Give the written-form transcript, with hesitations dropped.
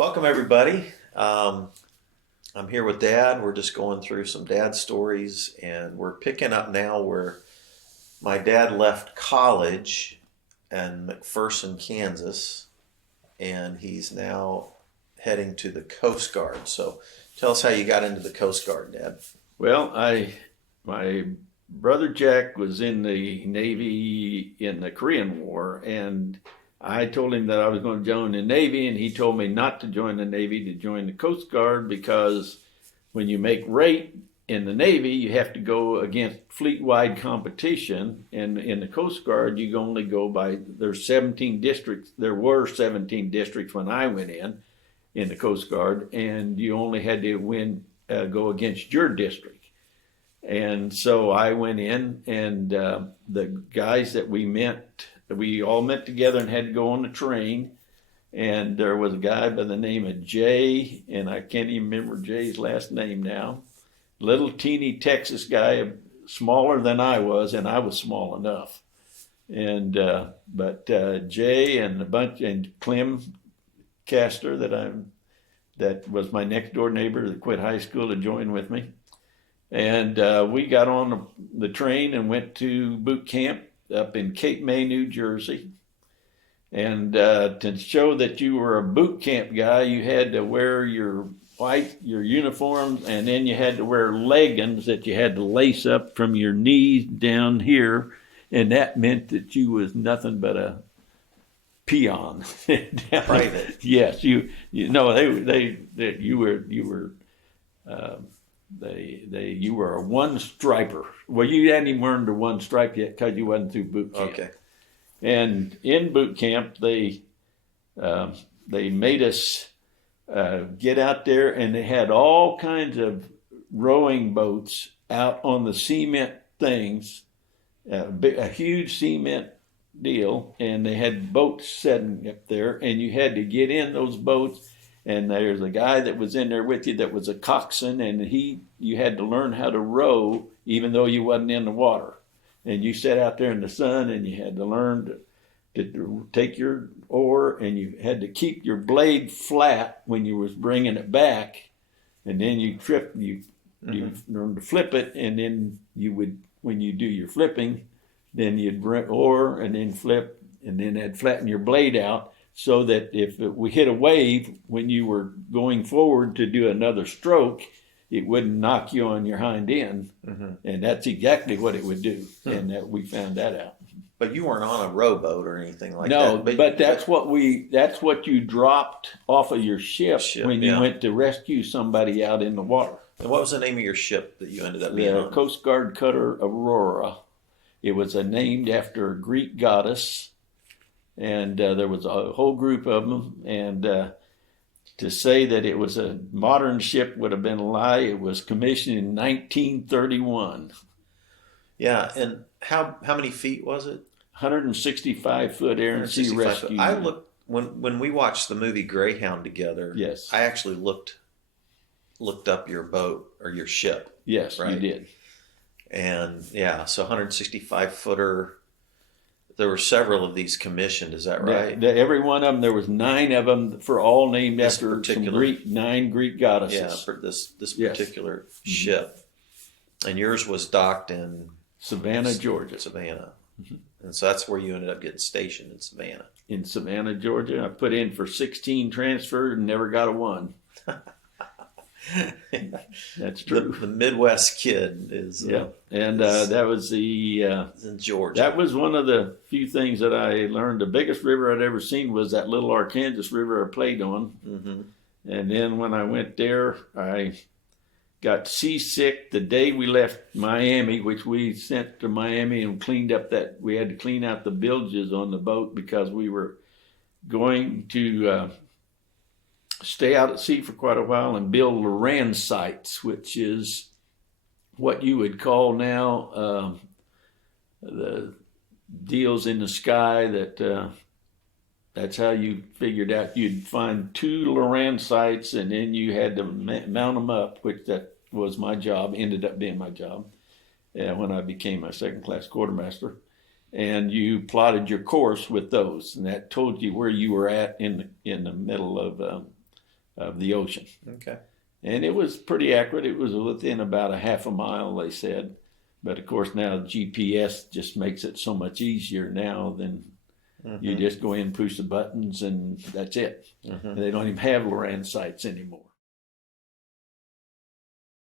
Welcome, everybody. I'm here with Dad. We're just going through some dad stories, and we're picking up now where my dad left college in McPherson, Kansas, and he's now heading to the Coast Guard. So tell us how you got into the Coast Guard, Dad. Well, my brother Jack was in the Navy in the Korean War, and I told him that I was going to join the Navy, and he told me not to join the Navy, to join the Coast Guard, because when you make rate in the Navy, you have to go against fleet-wide competition, and in the Coast Guard, you only go by, there's 17 districts. There were 17 districts when I went in the Coast Guard, and you only had to go against your district. And so I went in, and the guys that we all met together and had to go on the train. And there was a guy by the name of Jay, and I can't even remember Jay's last name now. Little teeny Texas guy, smaller than I was, and I was small enough. And but Jay and and Clem Castor that was my next door neighbor that quit high school to join with me. And we got on the train and went to boot camp up in Cape May, New Jersey. And to show that you were a boot camp guy, you had to wear your uniform, and then you had to wear leggings that you had to lace up from your knees down here. And that meant that you was nothing but a peon. Private. Yes, you know you were a one striper. Well, you hadn't even earned a one stripe yet because you wasn't through boot camp. Okay. And in boot camp, they made us get out there, and they had all kinds of rowing boats out on the cement things, a huge cement deal, and they had boats setting up there, and you had to get in those boats. And there's a guy that was in there with you that was a coxswain, and you had to learn how to row even though you wasn't in the water. And you sat out there in the sun, and you had to learn to take your oar, and you had to keep your blade flat when you was bringing it back. And then you learn to flip it, and then when you do your flipping, then you'd bring oar and then flip, and then that'd flatten your blade out, so that if we hit a wave when you were going forward to do another stroke, it wouldn't knock you on your hind end. Mm-hmm. And that's exactly what it would do. And we found that out. But you weren't on a rowboat or anything like that. No, but that's what you dropped off of your ship when you went to rescue somebody out in the water. And what was the name of your ship that you ended up being on? The Coast Guard cutter Aurora. It was named after a Greek goddess. And there was a whole group of them. And to say that it was a modern ship would have been a lie. It was commissioned in 1931. Yeah, and how many feet was it? 165-foot air and sea rescue. I looked when we watched the movie Greyhound together. Yes, I actually looked up your boat or your ship. Yes, right? You did. And yeah, so 165-footer. There were several of these commissioned. Is that right? Every one of them. There was 9 of them, for all named after some 9 Greek goddesses. Yeah, for this particular ship. And yours was docked in Savannah, Georgia. Savannah. Mm-hmm. And so that's where you ended up getting stationed, in Savannah. In Savannah, Georgia. I put in for 16 transfers and never got a 1. That's true. The Midwest kid is. And that was in Georgia. That was one of the few things that I learned. The biggest river I'd ever seen was that little Arkansas River I played on. Mm-hmm. And then when I went there, I got seasick the day we left Miami, which we sent to Miami and cleaned up we had to clean out the bilges on the boat because we were going to stay out at sea for quite a while and build Loran sites, which is what you would call now the deals in the sky that's how you figured out you'd find 2 Loran sites, and then you had to mount them up, which that was my job, ended up being my job when I became a second-class quartermaster. And you plotted your course with those, and that told you where you were at in the middle of of the ocean. Okay. And it was pretty accurate. It was within about a half a mile, they said. But of course, now GPS just makes it so much easier now than you just go in, push the buttons, and that's it. They don't even have Loran sites anymore.